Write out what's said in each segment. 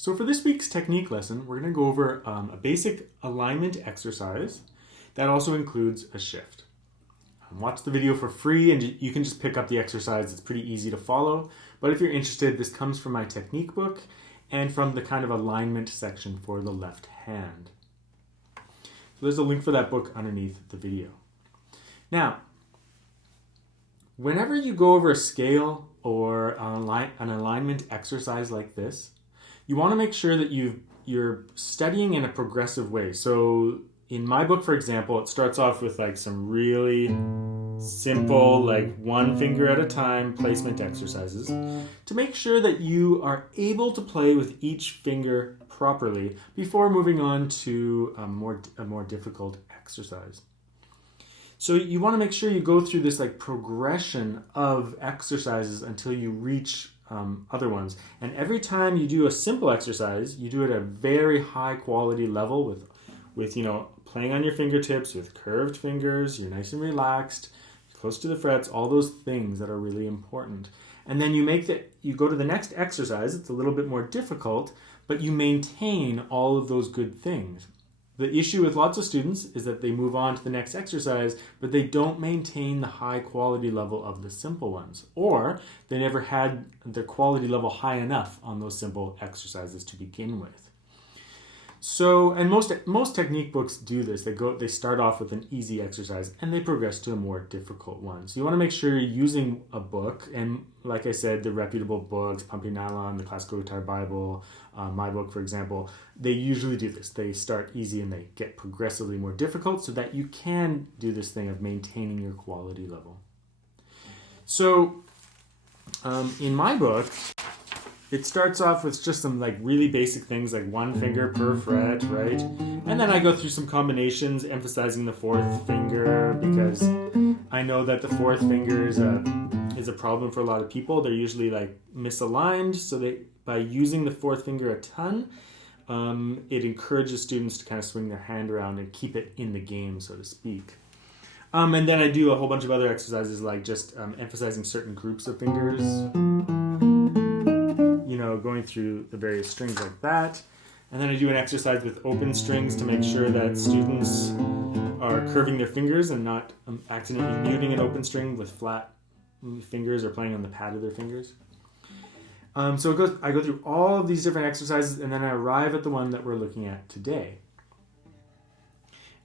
So for this week's technique lesson, we're going to go over a basic alignment exercise that also includes a shift. Watch the video for free and you can just pick up the exercise. It's pretty easy to follow. But if you're interested, this comes from my technique book and from the kind of alignment section for the left hand. So there's a link for that book underneath the video. Now, whenever you go over a scale or an alignment exercise like this, you want to make sure that you're studying in a progressive way. So in my book, for example, it starts off with like some really simple, like one finger at a time placement exercises to make sure that you are able to play with each finger properly before moving on to a more difficult exercise. So you want to make sure you go through this like progression of exercises until you reach other ones. And every time you do a simple exercise, you do it at a very high quality level with playing on your fingertips, with curved fingers, you're nice and relaxed, close to the frets, all those things that are really important. And then you go to the next exercise, it's a little bit more difficult, but you maintain all of those good things. The issue with lots of students is that they move on to the next exercise, but they don't maintain the high quality level of the simple ones, or they never had the quality level high enough on those simple exercises to begin with. So, and most technique books do this. They start off with an easy exercise and they progress to a more difficult one. So you want to make sure you're using a book, and like I said, the reputable books, Pumping Nylon, the Classical Guitar Bible, my book, for example, they usually do this. They start easy and they get progressively more difficult so that you can do this thing of maintaining your quality level. So in my book, it starts off with just some like really basic things like one finger per fret, right? And then I go through some combinations emphasizing the fourth finger because I know that the fourth finger is a problem for a lot of people. They're usually like misaligned, so by using the fourth finger a ton, it encourages students to kind of swing their hand around and keep it in the game, so to speak. And then I do a whole bunch of other exercises like just emphasizing certain groups of fingers, going through the various strings like that. And then I do an exercise with open strings to make sure that students are curving their fingers and not accidentally muting an open string with flat fingers or playing on the pad of their fingers. So I go through all of these different exercises and then I arrive at the one that we're looking at today.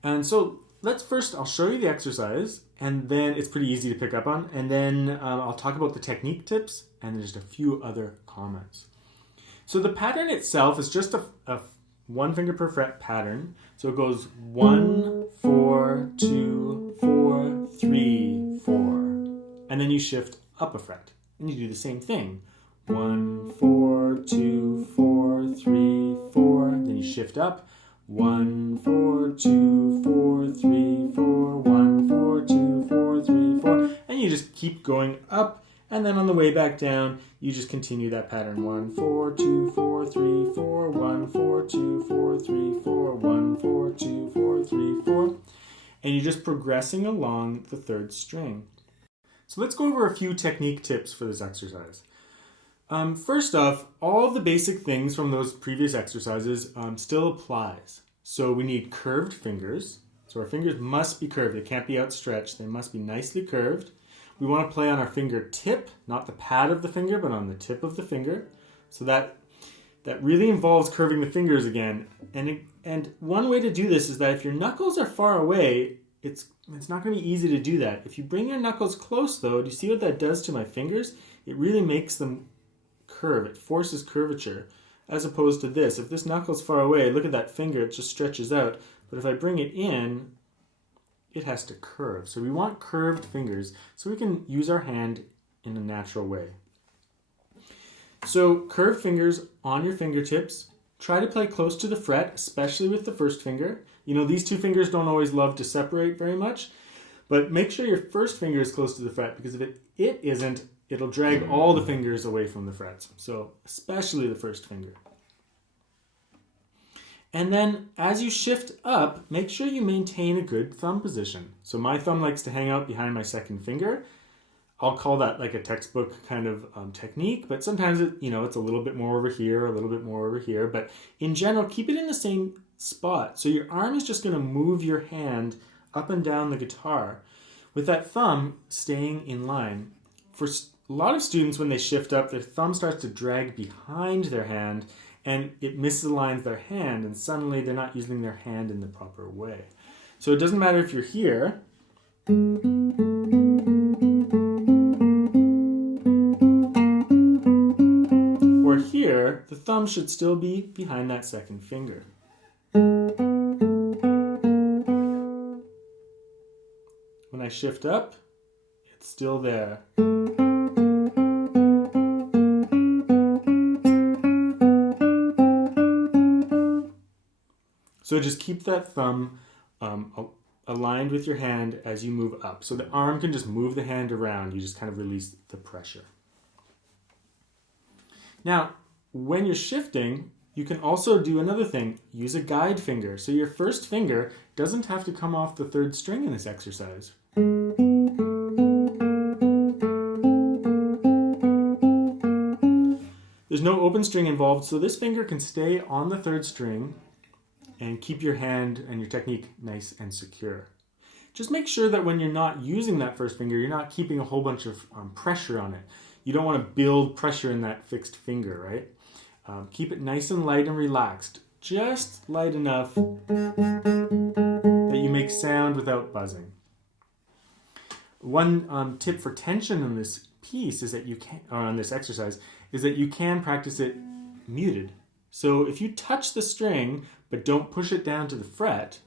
And so I'll show you the exercise, and then it's pretty easy to pick up on, and then I'll talk about the technique tips and just a few other comments. So the pattern itself is just a one finger per fret pattern. So it goes 1, 4, 2, 4, 3, 4. And then you shift up a fret. And you do the same thing. 1, 4, 2, 4, 3, 4. Then you shift up. 1, 4, 2, 4, 3, 4. 1, 4, 2, 4, 3, 4. And you just keep going up. And then on the way back down, you just continue that pattern. 1, 4, 2, 4, 3, 4. 1, 4, 2, 4, 3, 4. 1, 4, 2, 4, 3, 4. And you're just progressing along the third string. So let's go over a few technique tips for this exercise. First off, all the basic things from those previous exercises still applies. So we need curved fingers. So our fingers must be curved. They can't be outstretched. They must be nicely curved. We want to play on our fingertip, not the pad of the finger, but on the tip of the finger. So that really involves curving the fingers again. And one way to do this is that if your knuckles are far away, it's not going to be easy to do that. If you bring your knuckles close, though, do you see what that does to my fingers? It really makes them curve. It forces curvature, as opposed to this. If this knuckle's far away, look at that finger, it just stretches out. But if I bring it in, it has to curve. So we want curved fingers so we can use our hand in a natural way. So curved fingers on your fingertips. Try to play close to the fret, especially with the first finger. You know, these two fingers don't always love to separate very much, but make sure your first finger is close to the fret, because if it isn't, it'll drag all the fingers away from the frets. So especially the first finger. And then as you shift up, make sure you maintain a good thumb position. So my thumb likes to hang out behind my second finger. I'll call that like a textbook kind of technique, but sometimes it's a little bit more over here, a little bit more over here. But in general, keep it in the same spot. So your arm is just going to move your hand up and down the guitar with that thumb staying in line. For a lot of students, when they shift up, their thumb starts to drag behind their hand and it misaligns their hand, and suddenly they're not using their hand in the proper way. So it doesn't matter if you're here or here, the thumb should still be behind that second finger. When I shift up, it's still there. So just keep that thumb aligned with your hand as you move up. So the arm can just move the hand around. You just kind of release the pressure. Now, when you're shifting, you can also do another thing. Use a guide finger. So your first finger doesn't have to come off the third string in this exercise. There's no open string involved, so this finger can stay on the third string and keep your hand and your technique nice and secure. Just make sure that when you're not using that first finger, you're not keeping a whole bunch of pressure on it. You don't want to build pressure in that fixed finger, right? Keep it nice and light and relaxed. Just light enough that you make sound without buzzing. One tip for tension on this piece is that on this exercise, is that you can practice it muted. So if you touch the string, but don't push it down to the fret,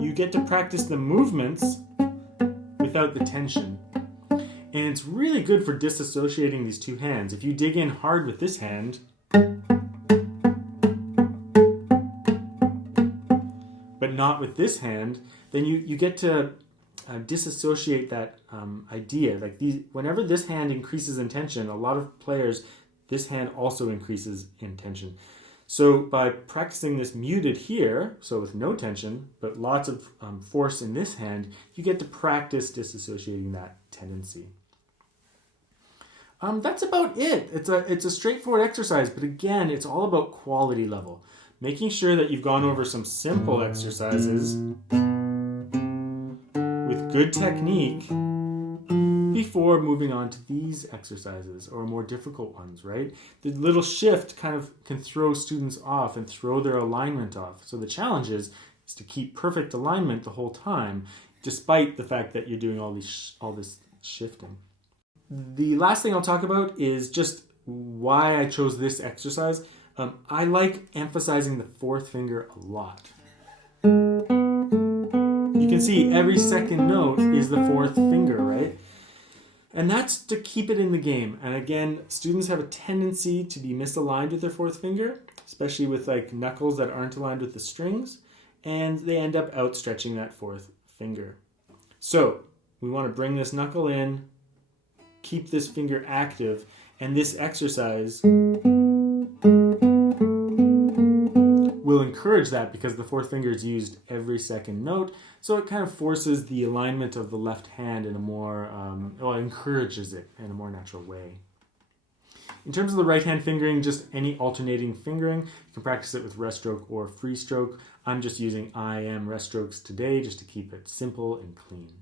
you get to practice the movements without the tension. And it's really good for disassociating these two hands. If you dig in hard with this hand, but not with this hand, then you get to disassociate that idea. Like whenever this hand increases in tension, a lot of players, this hand also increases in tension. So by practicing this muted here, so with no tension, but lots of force in this hand, you get to practice disassociating that tendency. That's about it. It's a straightforward exercise, but again, it's all about quality level. Making sure that you've gone over some simple exercises with good technique before moving on to these exercises or more difficult ones, right? The little shift kind of can throw students off and throw their alignment off. So the challenge is to keep perfect alignment the whole time, despite the fact that you're doing all this shifting. The last thing I'll talk about is just why I chose this exercise. I like emphasizing the fourth finger a lot. You can see every second note is the fourth finger, right? And that's to keep it in the game. And again, students have a tendency to be misaligned with their fourth finger, especially with like knuckles that aren't aligned with the strings, and they end up outstretching that fourth finger. So we want to bring this knuckle in, keep this finger active, and this exercise will encourage that because the fourth finger is used every second note, so it kind of forces the alignment of the left hand in a more, encourages it in a more natural way. In terms of the right hand fingering, just any alternating fingering. You can practice it with rest stroke or free stroke. I'm just using I am rest strokes today just to keep it simple and clean.